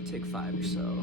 take 5 or so.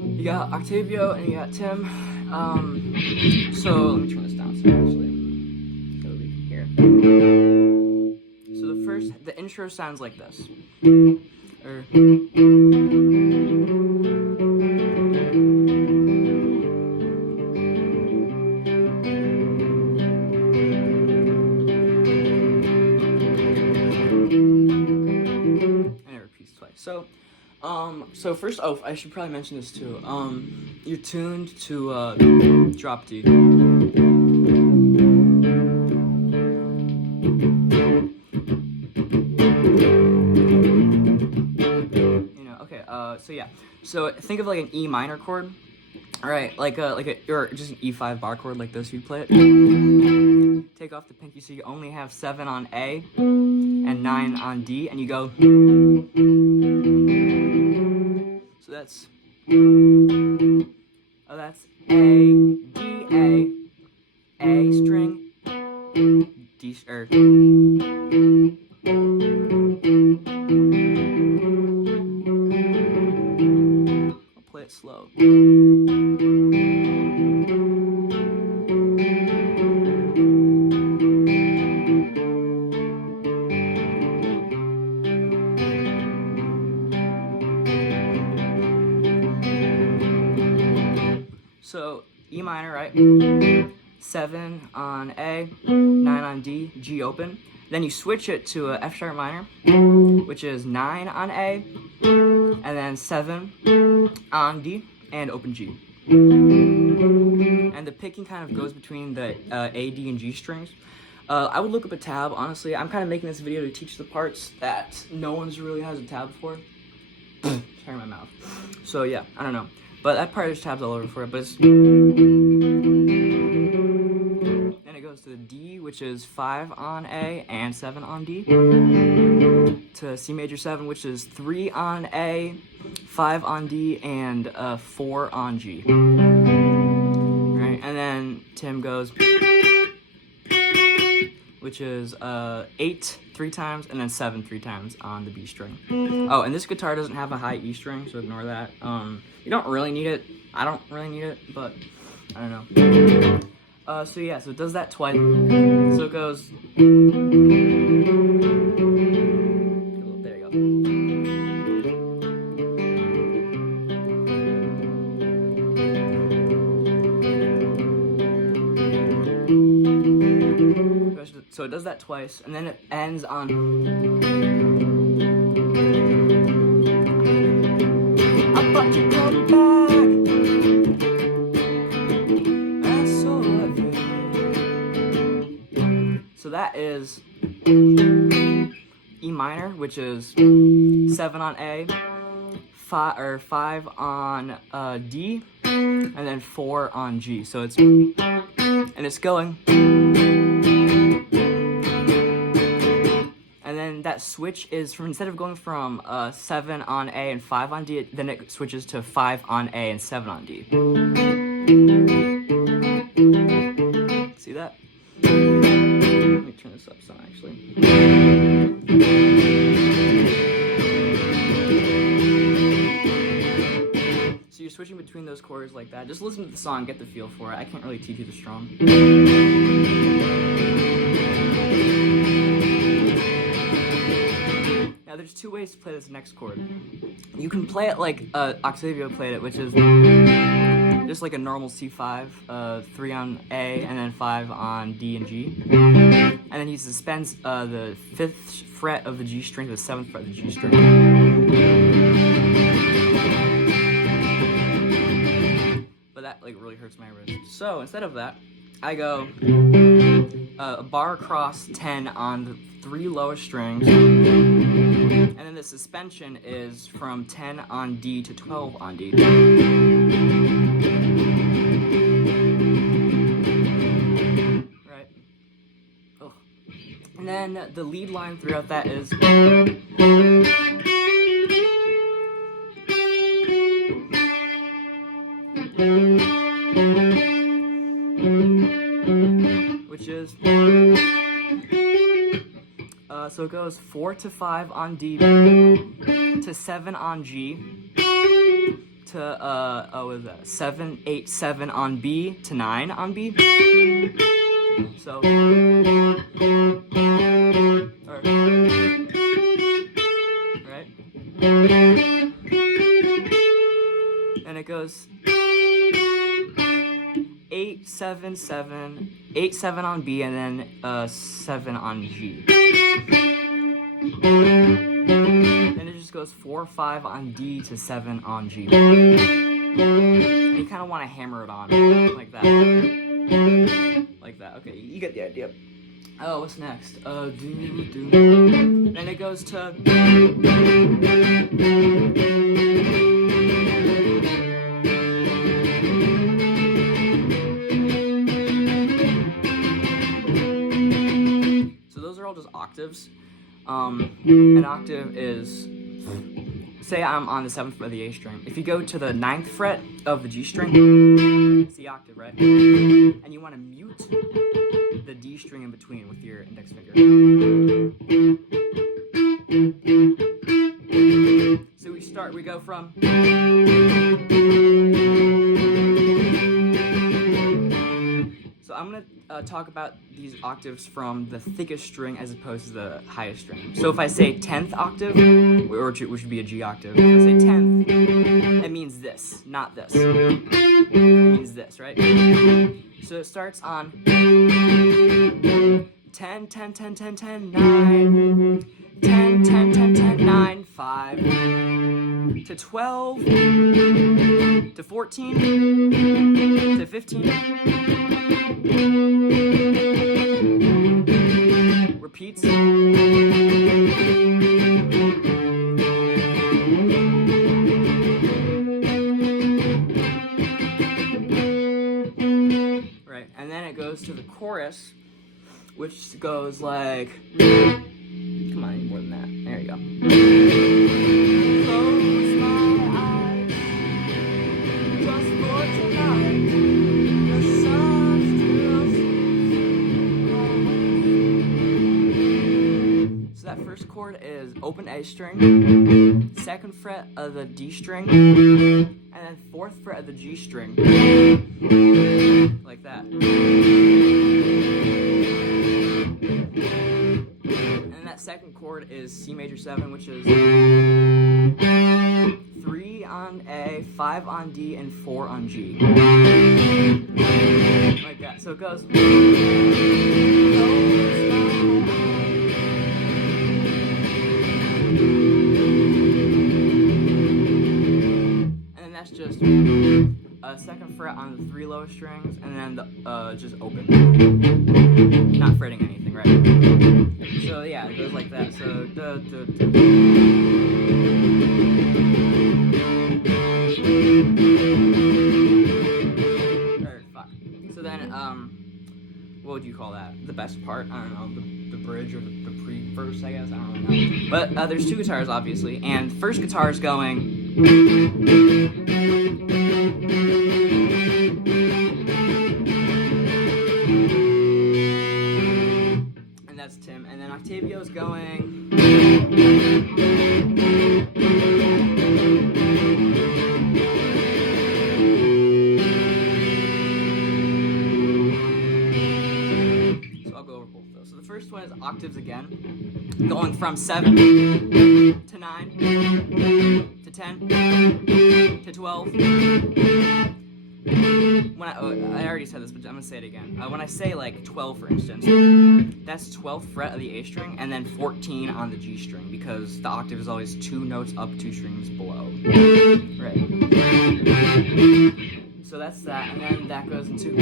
You got Octavio and you got Tim. So let me turn this down so actually so we can hear. So the intro sounds like this. And it repeats twice. So first, I should probably mention this too. You're tuned to drop D. So yeah. So think of like an E minor chord. All right, or just an E5 bar chord like this. You play it. Take off the pinky so you only have 7 on A and 9 on D, and you go. So that's A, D, A string, D, I'll play it slow. So E minor, right? 7 on A, 9 on D, G open. Then you switch it to a F sharp minor, which is 9 on A, and then 7 on D, and open G. And the picking kind of goes between the A, D, and G strings. I would look up a tab, honestly. I'm kind of making this video to teach the parts that no one's really has a tab for. Sorry, my mouth. So yeah, I don't know. But that part there's tabs all over for it, but it's... Then it goes to the D, which is 5 on A and 7 on D. To C major 7, which is 3 on A, 5 on D, and 4 on G. Right, and then Tim goes... which is 8 3 times, and then 7 3 times on the B string. Oh, and this guitar doesn't have a high E string, so ignore that. You don't really need it. I don't really need it, but I don't know. So yeah, so it does that twice. So it goes. There you go. So it does that twice, and then it ends on. I thought you'd come back. That's so lovely. So that is E minor, which is 7 on A, 5 on D, and then 4 on G. So it's going. And then that switch is from, instead of going from 7 on A and 5 on D, then it switches to 5 on A and 7 on D. See that? Let me turn this up some actually. So you're switching between those chords like that. Just listen to the song, get the feel for it. I can't really teach you the strum. Now there's 2 ways to play this next chord. You can play it like Octavio played it, which is just like a normal C5, 3 on A, and then 5 on D and G. And then he suspends the 5th fret of the G string to the 7th fret of the G string. But that like really hurts my wrist. So instead of that, I go a bar across 10 on the 3 lowest strings. And then the suspension is from 10 on D to 12 on D. Right? Oh. And then the lead line throughout that is... which is... so it goes 4 to 5 on D, to 7 on G, to what is that? 7, 8, 7 on B to 9 on B. So, right? And it goes 8, 7, 7, 8, 7 on B, and then 7 on G. Then it just goes 4, 5 on D to 7 on G. And you kind of want to hammer it on like that. Like that. Okay, you get the idea. Oh, what's next? Then it goes to. So those are all just octaves. An octave is, say I'm on the 7th fret of the A string. If you go to the 9th fret of the G string, it's the octave, right? And you want to mute the D string in between with your index finger. So we go from. So I'm going to talk about these octaves from the thickest string as opposed to the highest string. So if I say 10th octave, which would be a G octave, if I say 10th, that means this, not this. It means this, right? So it starts on 10, 10, 10, 10, 10, 9, 10, 10, 10, 10, 9, 5, to 12, to 14, to 15, repeats, right, and then it goes to the chorus, which goes like, come on, I need more than that, there you go. Close my eyes, just for tonight, the sun still. So that first chord is open A string, 2nd fret of the D string, and then 4th fret of the G string, like that. And that second chord is C major 7, which is 3 on A, 5 on D, and 4 on G. Like that. So it goes. And then that's just a 2nd fret on the 3 lowest strings, and then the just open. Not fretting anything, right? So yeah, it goes like that. So or fuck. So then what would you call that? The best part? I don't know. The bridge or the pre-verse, I guess. I don't really know. But there's 2 guitars, obviously, and the first guitar is going. That's Tim, and then Octavio's going. So I'll go over both of those. So the first one is octaves again, going from 7 to 9 to 10 to 12. When I already said this, but I'm gonna say it again. When I say like 12, for instance, that's 12th fret of the A string, and then 14 on the G string, because the octave is always 2 notes up, 2 strings below. Right. So that's that, and then that goes into.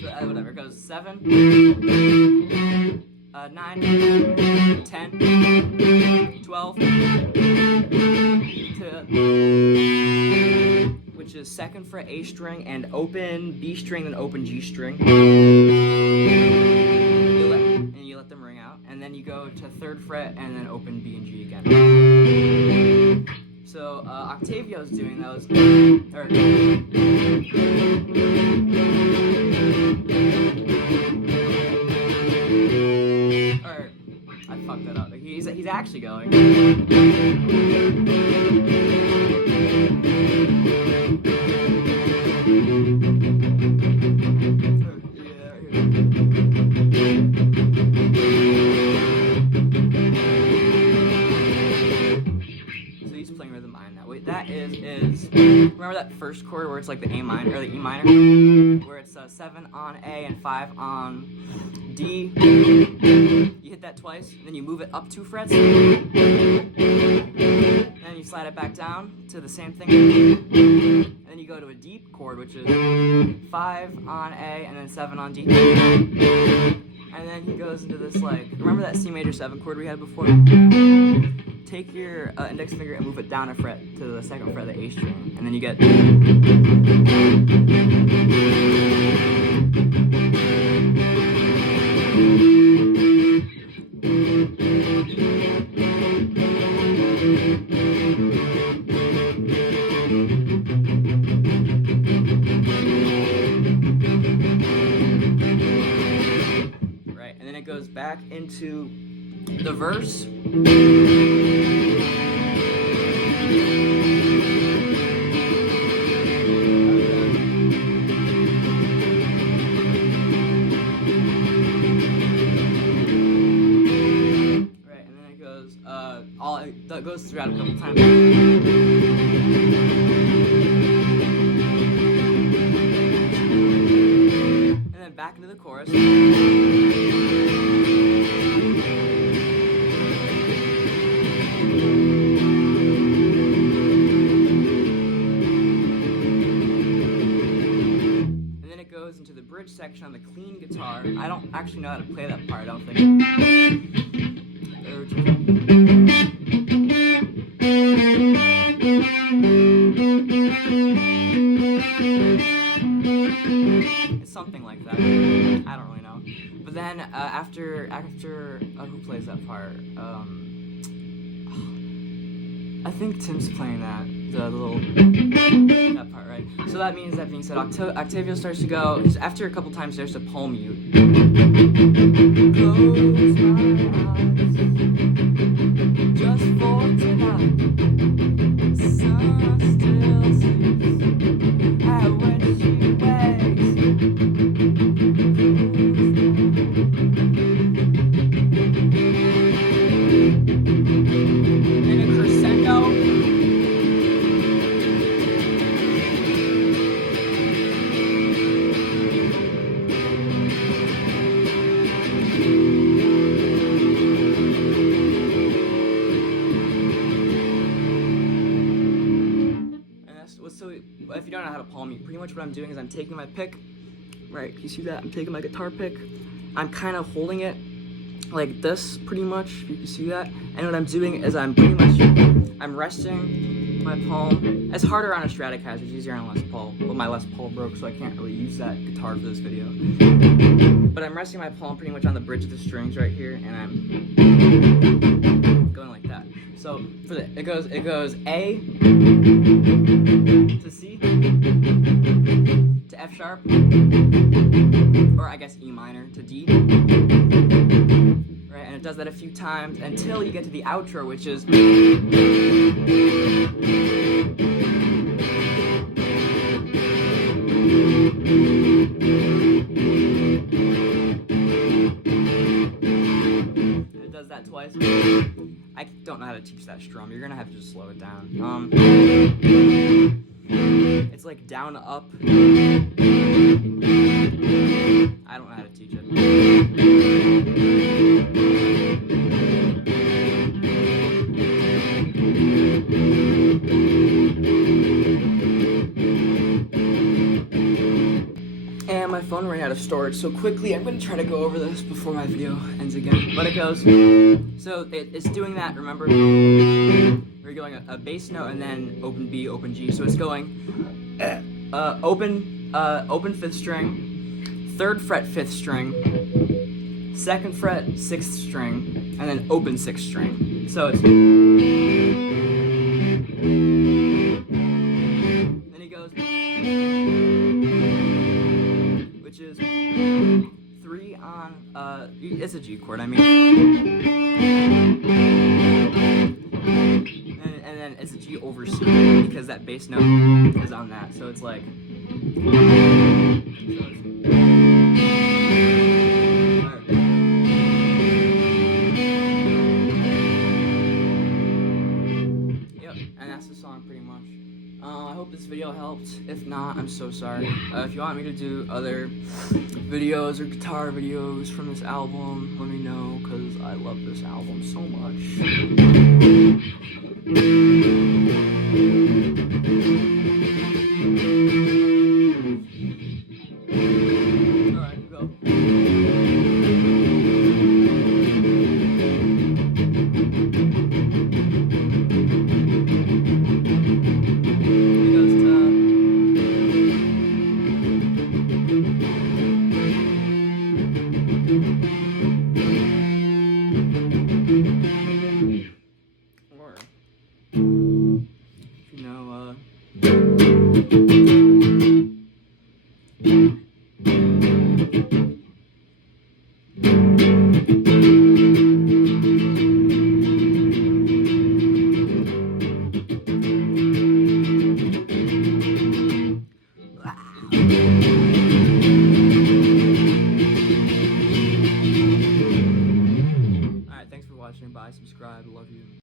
So whatever, it goes 7, 9, 10, 12, to. Which is 2nd fret A string and open B string, then open G string. You let them ring out, and then you go to 3rd fret and then open B and G again. So Octavio's doing those. Or I fucked that up. He's actually going. is remember that first chord where it's like the A minor or the E minor, where it's 7 on A and 5 on D. You hit that twice, then you move it up 2 frets, and then you slide it back down to the same thing. And then you go to a deep chord, which is 5 on A and then 7 on D. And then he goes into this, like, remember that C major 7 chord we had before? Take your index finger and move it down a fret to the 2nd fret of the A string, and then you get. Right, and then it goes back into the verse. That goes throughout a couple times. And then back into the chorus. And then it goes into the bridge section on the clean guitar. I don't actually know how to play that part, I don't think. It's something like that. I don't really know. But then after who plays that part? I think Tim's playing that, the little that part, right? So that means, that being said, Octavio starts to go. After a couple times, there's a palm mute. Close my eyes, just for tonight. The sun still sleeps, and when she wakes, in a crescendo. So if you don't know how to palm mute, pretty much what I'm doing is I'm taking my pick, right, you see that? I'm taking my guitar pick, I'm kind of holding it like this, pretty much, if you can see that, and what I'm doing is I'm resting my palm. It's harder on a Stratocaster, it's easier on a Les Paul, but my Les Paul broke, so I can't really use that guitar for this video. But I'm resting my palm pretty much on the bridge of the strings right here, and I'm going like that. So for it goes A to C to F sharp, or I guess E minor to D. Right, and it does that a few times until you get to the outro, which is. It does that twice. I don't know how to teach that strum. You're gonna have to just slow it down. It's like down, up. I don't know how to teach it. And my phone ran out of storage, so quickly I'm going to try to go over this before my video ends again. But it goes, so it's doing that, remember? We're going a bass note and then open B, open G. So it's going open 5th string, 3rd fret 5th string, 2nd fret 6th string, and then open 6th string. So it's. Then he goes. Which is 3 on, it's a G chord, I mean. And then it's a G over C, because that bass note is on that, so it's like. Yep, and that's the song pretty much. I hope this video helped. If not, I'm so sorry. If you want me to do other videos or guitar videos from this album, let me know, because I love this album so much.